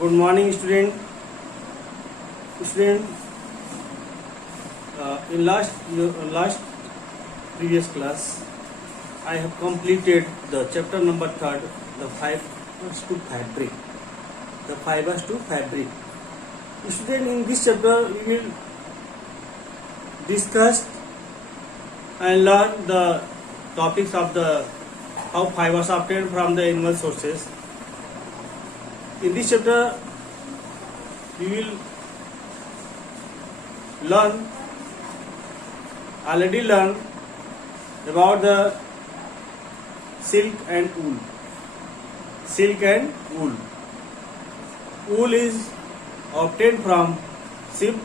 Good morning, student. Student, in last previous class, I have completed the chapter number 3, the fibers to fabric. The fibers to fabric. Student, in this chapter, we will discuss and learn the topics of the how fibers are obtained from the animal sources. In this chapter, we will already learn about the silk and wool. Silk and wool. Wool is obtained from sheep,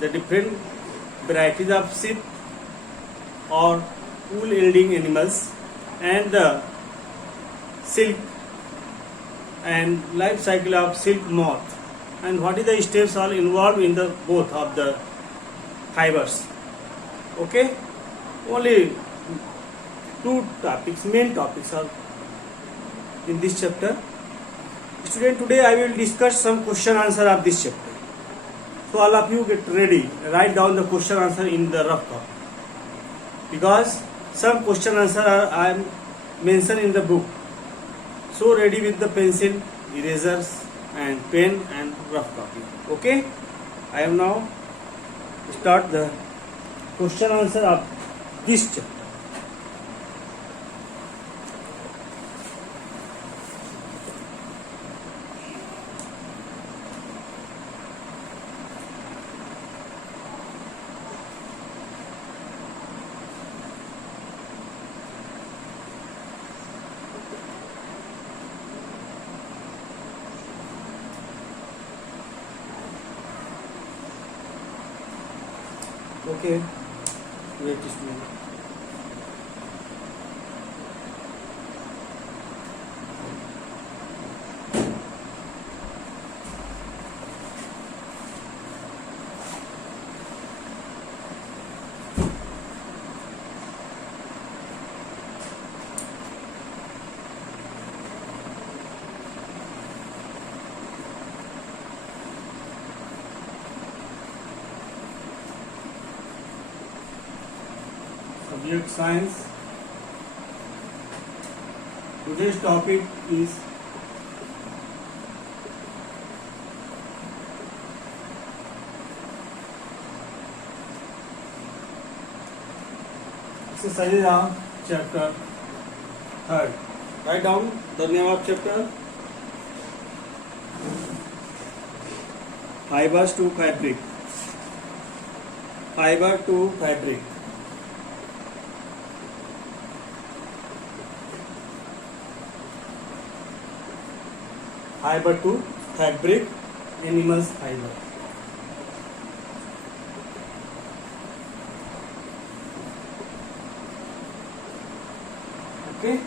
the different varieties of sheep or wool yielding animals, and the silk and life cycle of silk moth, and what is the steps are involved in the both of the fibers. Okay, only two topics, main topics are in this chapter. Student, today I will discuss some question answer of this chapter. So all of you get ready, write down the question answer in the rough copy, because some question answer I am mentioned in the book. So ready with the pencil, erasers and pen and rough copy. Okay, I am now start the question answer of this chapter. Okay, wait just a minute. Subject science. Today's topic is exercises of chapter 3. Write down the name of chapter. Fibers to fabric. Fiber to fabric. Fiber to fabric, animals fiber. Okay,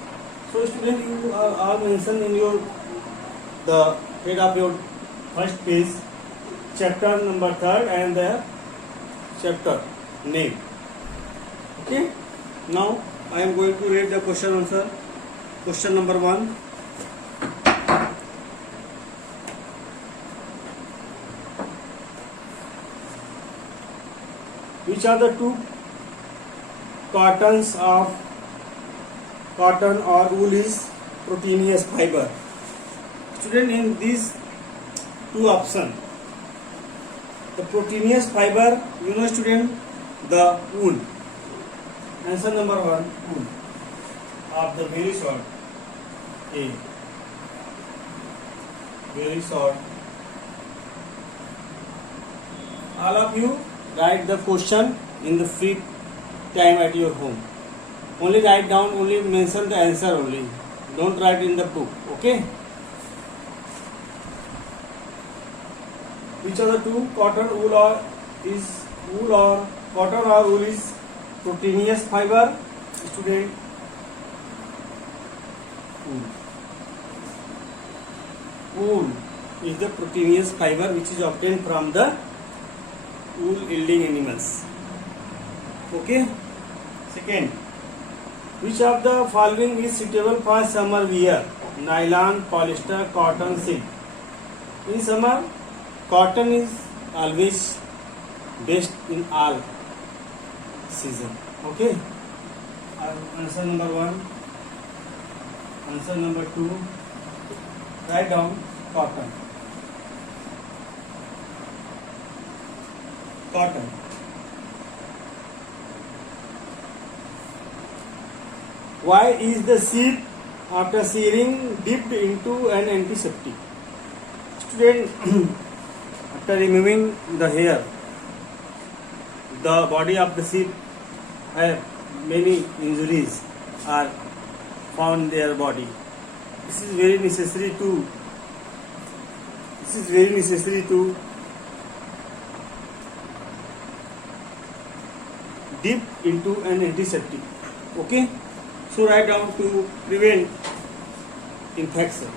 so student, you are all mentioned in your the head of your first page, chapter number 3 and the chapter name. Okay, now I am going to read the question answer. Question number 1. Which are the two cottons of cotton or wool is proteinous fiber? Student, in these two options, the proteinous fiber, you know student, the wool. Answer number 1, wool of the very short A. Very short. All of you write the question in the free time at your home. Only write down, only mention the answer only. Don't write in the book. Okay? Which are the two cotton wool or is wool or cotton or wool is proteinous fiber? Student, wool. Wool is the proteinous fiber which is obtained from the wool yielding animals. Okay. Second, which of the following is suitable for summer wear? Nylon, polyester, cotton, silk. In summer, cotton is always best in all season. Okay. Answer number 1. Answer number 2. Write down cotton. Cotton. Why is the sheep after shearing dipped into an antiseptic? Student, after removing the hair, the body of the sheep have many injuries are found in their body. This is very necessary to dip into an antiseptic. Okay, so write down to prevent infection.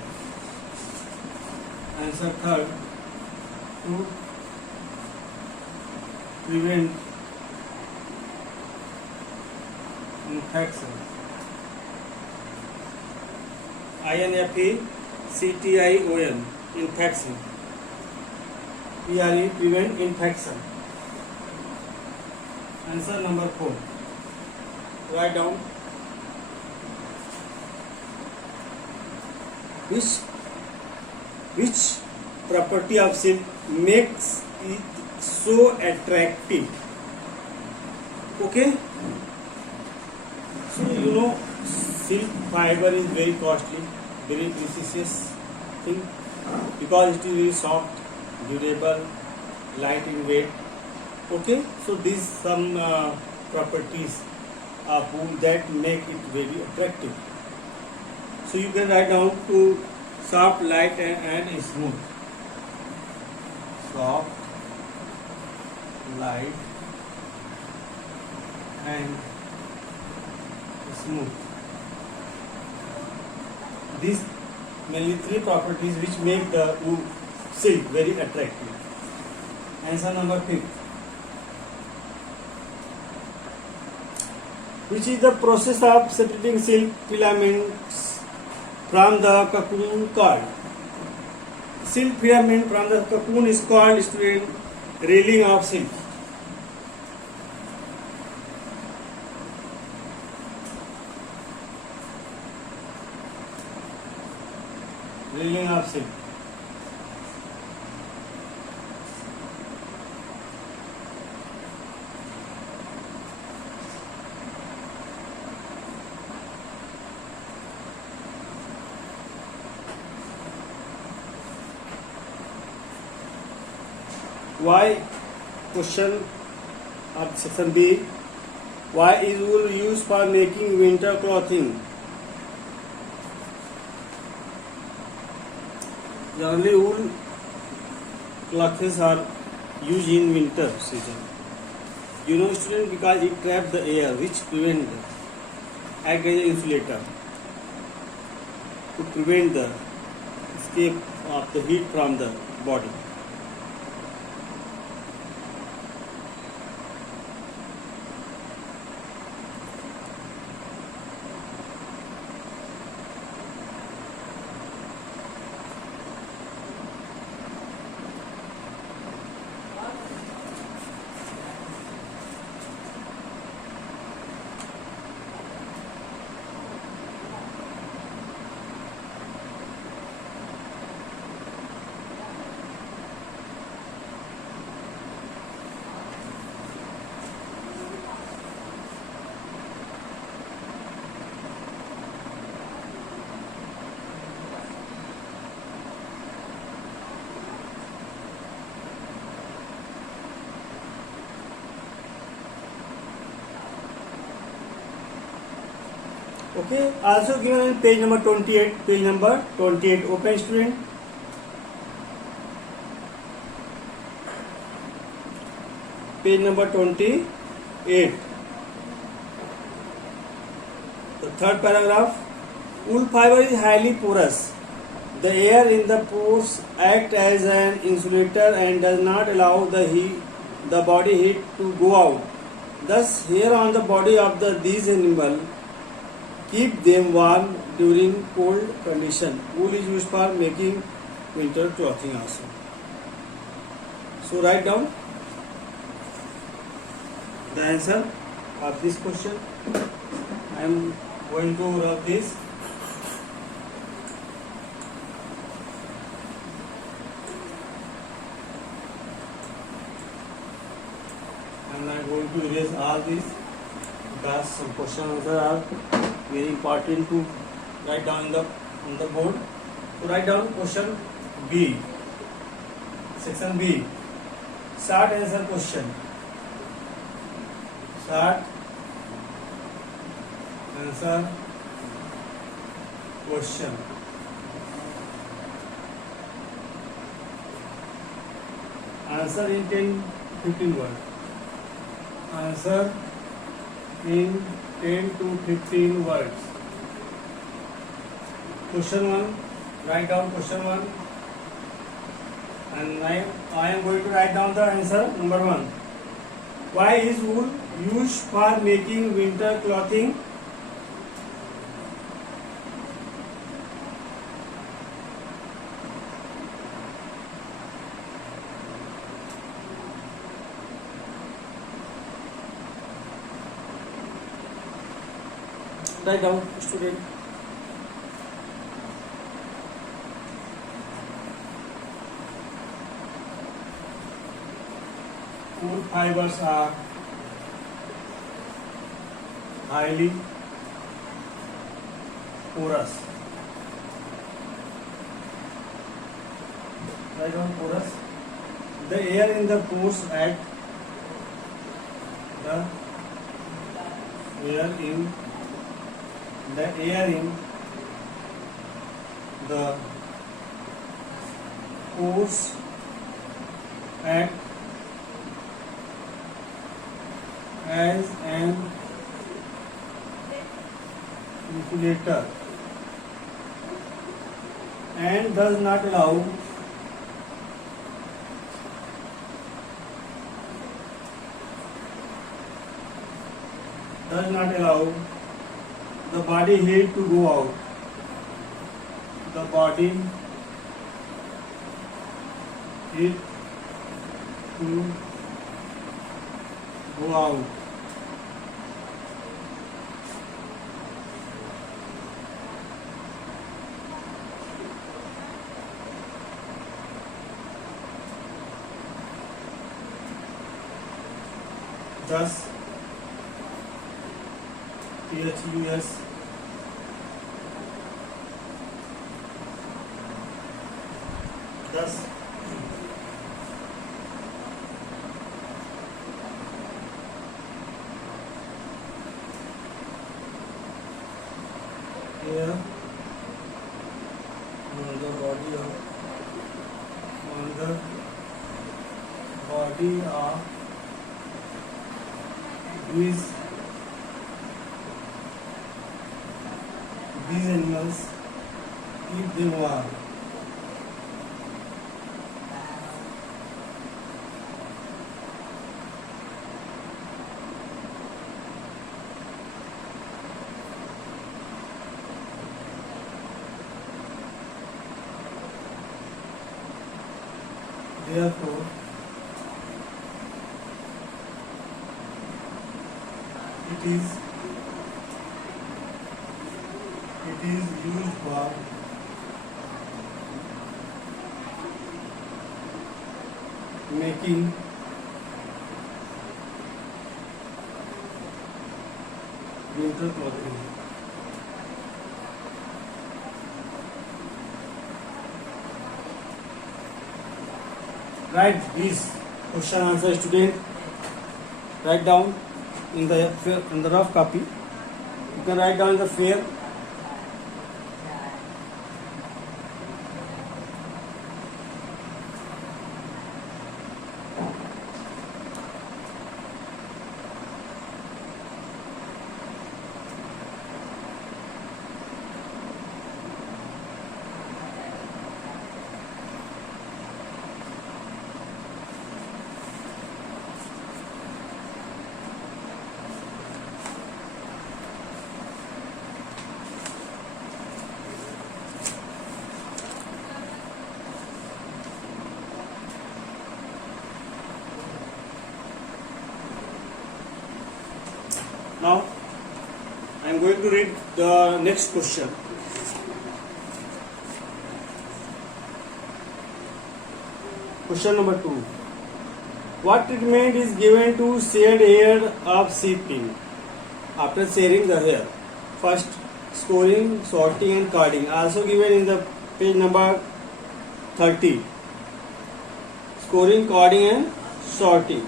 Answer 3rd, to prevent infection. INFECTION, infection. PRE, prevent infection. Answer number 4. Write down which property of silk makes it so attractive. Okay, so silk fiber is very costly, very precious thing, because it is very soft, durable, light in weight. Okay, so these some properties of wool that make it very attractive. So you can write down to soft, light and smooth. Soft, light and smooth. These mainly 3 properties which make the wool silk very attractive. Answer number 5. Which is the process of separating silk filaments from the cocoon called? Silk filament from the cocoon is called, student, railing of silk. Railing of silk. Why? Question of section B. Why is wool used for making winter clothing? Generally, wool clothes are used in winter season. Student, because it traps the air, which prevent act as an insulator to prevent the escape of the heat from the body. Okay, also given in page number 28. Page number 28. Open, student. Page number 28. The third paragraph. Wool fiber is highly porous. The air in the pores act as an insulator and does not allow the body heat to go out. Thus, hair on the body of these animals keep them warm during cold condition. Wool is used for making winter clothing also. So write down the answer of this question. I am going to rub this. And I am going to erase all this because some question answers are very important to write down on the board. So write down question B, section B, short answer question. Short answer question. Answer in 10-15 words. Answer in 10 to 15 words. Question 1. Write down question 1. And I am going to write down the answer. Number 1. Why is wool used for making winter clothing? Write down, student. Wool fibers are highly porous. Write down porous. The air in the pores act. The air in the pores act as an insulator and does not allow the body heat to go out. The body heat to go out. Thus, THUS thus here on the body of these animals keep them warm. Therefore, it is used for making winter clothing. Write this question answer, student. Write down in the rough copy. You can write down in the fair. am going to read the next question. Question number 2. What treatment is given to shed hair of sheeping after shearing the hair? First, scoring, sorting and carding. Also given in the page number 30. Scoring, carding and sorting.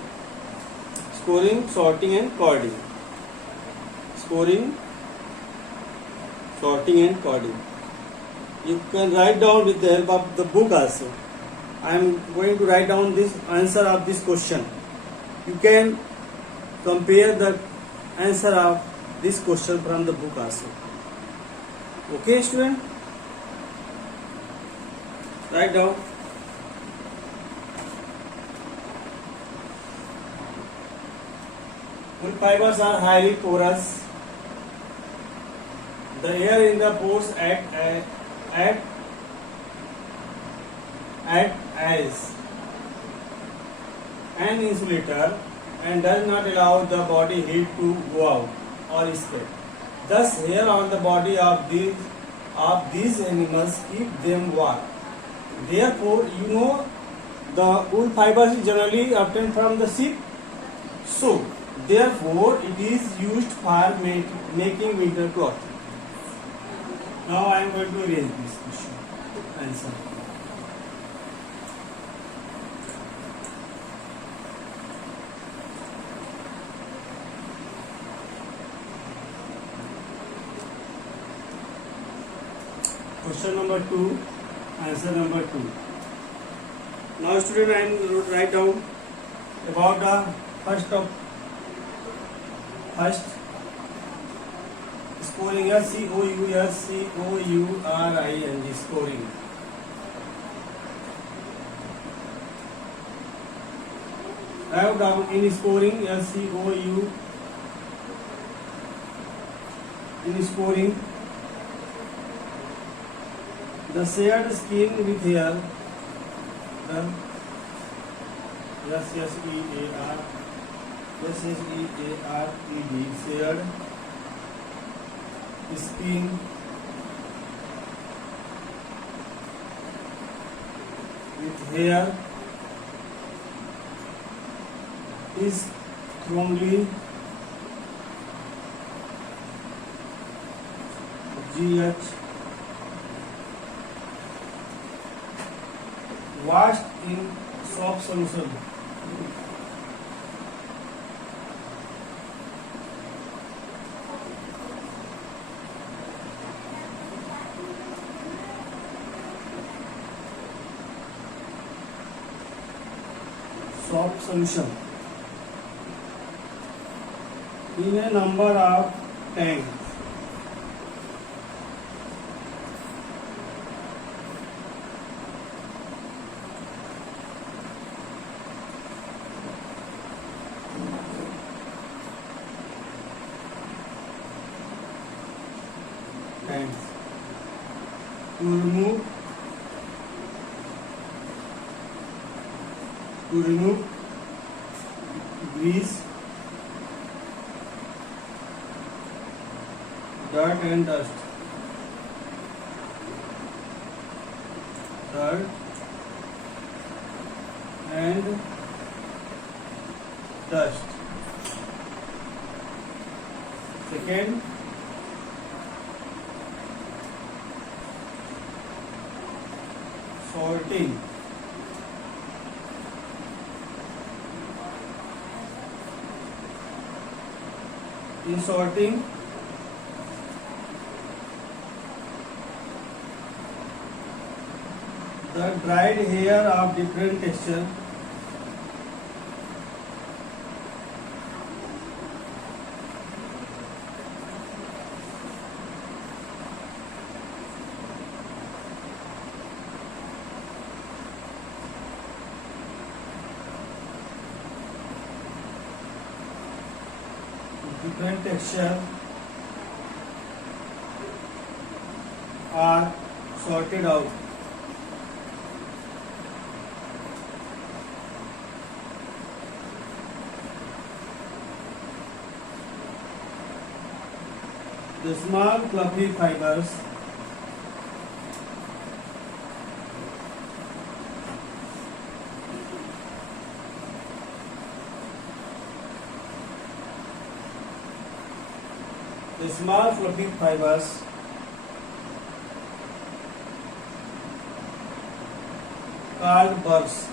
Scoring, sorting and carding. Scoring, sorting and coding. You can write down with the help of the book also. I am going to write down this answer of this question. You can compare the answer of this question from the book also. Okay, student? Write down. Wool fibers are highly porous. The air in the pores act as an insulator and does not allow the body heat to go out or escape. Thus, hair on the body of these animals keep them warm. Therefore, you know the wool fibers is generally obtained from the sheep. So, therefore, it is used for making winter clothing. Now I am going to erase this question. Answer. Question number 2, answer number 2. Now student, I am going to write down about the first scoring. SCOURING, scoring. Write down in scoring, in scoring. The shared skin with hair, the SHEARED shared skin with hair is strongly washed in soap solution. Soap solution in a number of tanks. To remove grease, dirt and dust. Dirt and dust. Second, sorting. In sorting, the dried hair of different texture are sorted out. The small fluffy fibers called burrs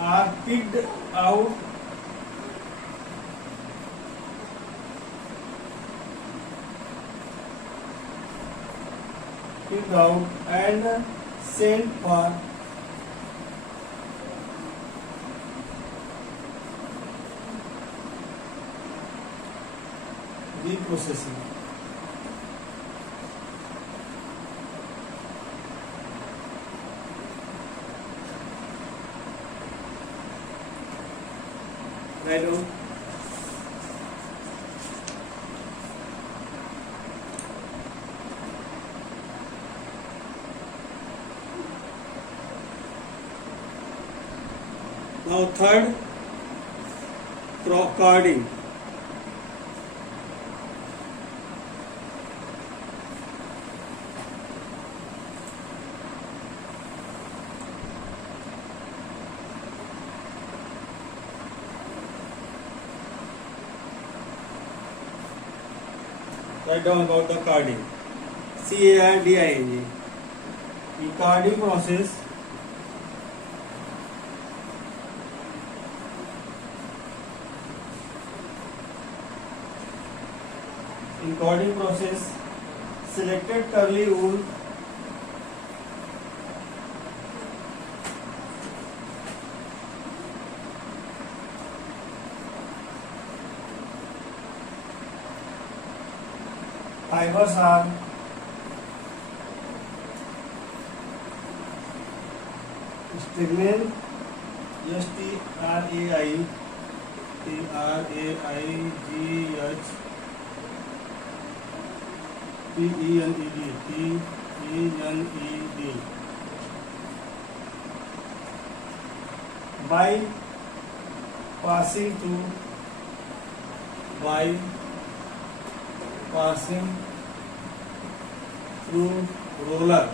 are picked out and sent for reprocessing. Right on. Now third, carding. Write down about the carding. CARDING. The carding process selected curly wool fibers are Stegner, STRAIGHTENED by passing through roller.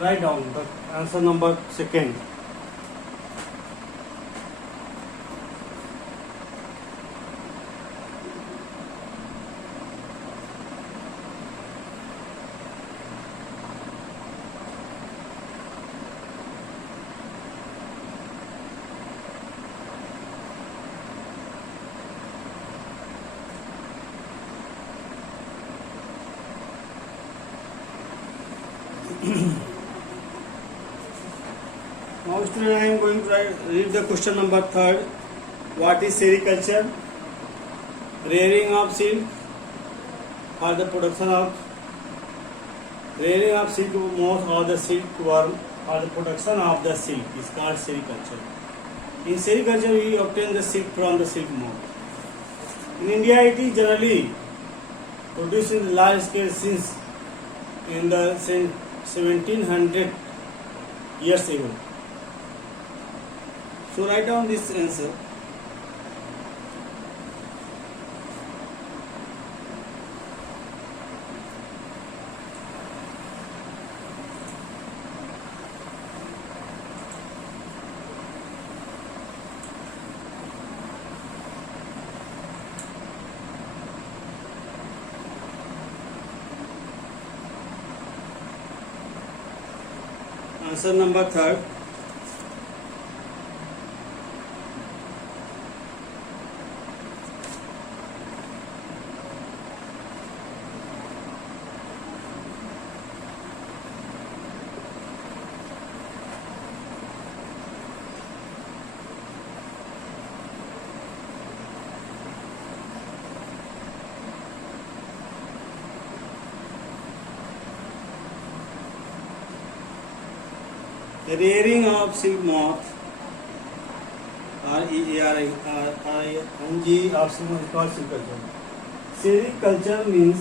Write down the answer number second. Now student, I am going to read the question number third. What is sericulture? Rearing of silk for the production of silk moth or the silkworm for the production of the silk is called sericulture. In sericulture, we obtain the silk from the silk moth. In India, it is generally produced in large scale since in the 1700 years ago. So write down this answer. Answer number third. The rearing of silk moth, R-E-A-R-I-N-G of silk moth is called sericulture. Sericulture means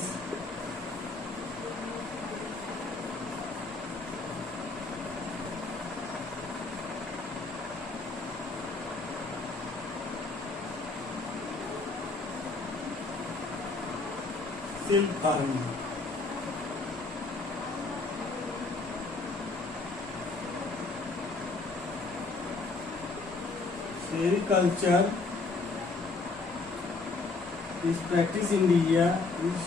Silk farming. Sericulture is practiced in India. Is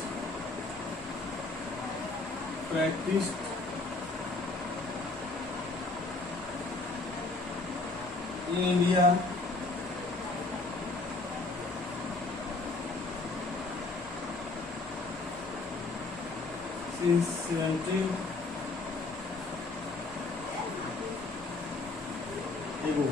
practiced in India since century ago.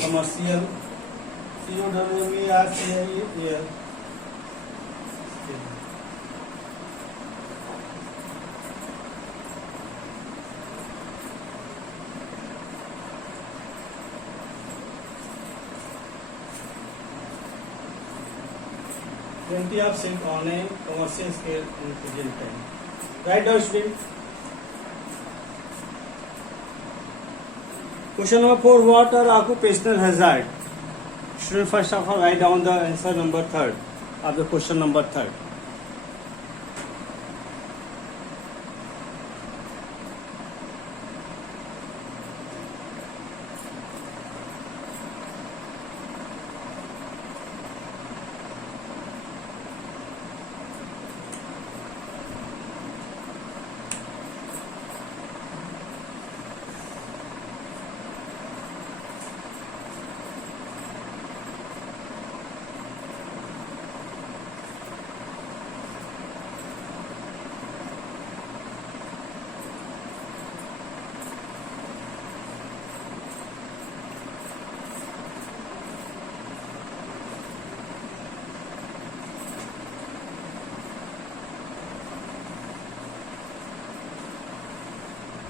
Commercial COWMERCIAL. 20 of silk on a commercial scale in present time. Write down, student. Question number 4. What are occupational hazard? Student, first of all, write down the answer number 3rd of the question number 3rd.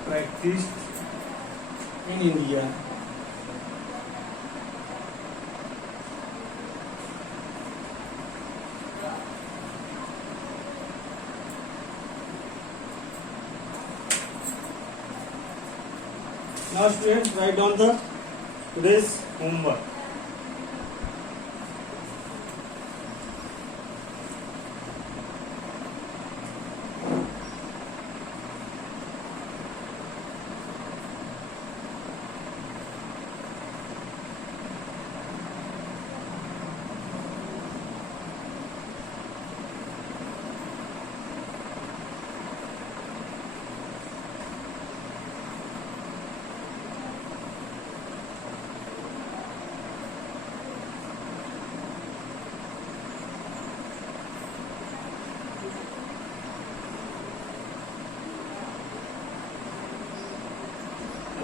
Practiced in India. Now students, write down the today's homework.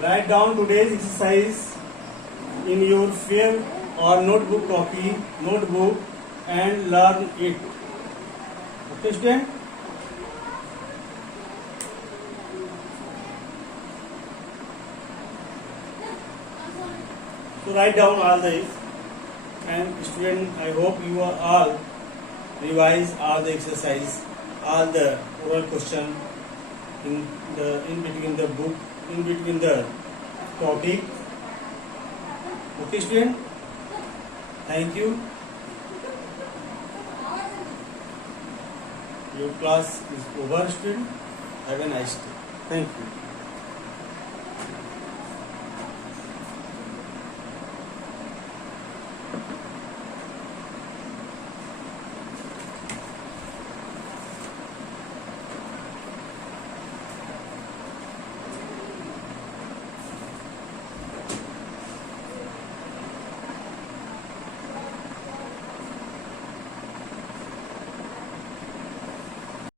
Write down today's exercise in your fair or notebook copy, notebook, and learn it. Okay, student? So write down all this, and student, I hope you are all revise all the exercise, all the oral question in between the book, in between the topic. Okay, student? Thank you. Your class is over, student. Have a nice day. Thank you.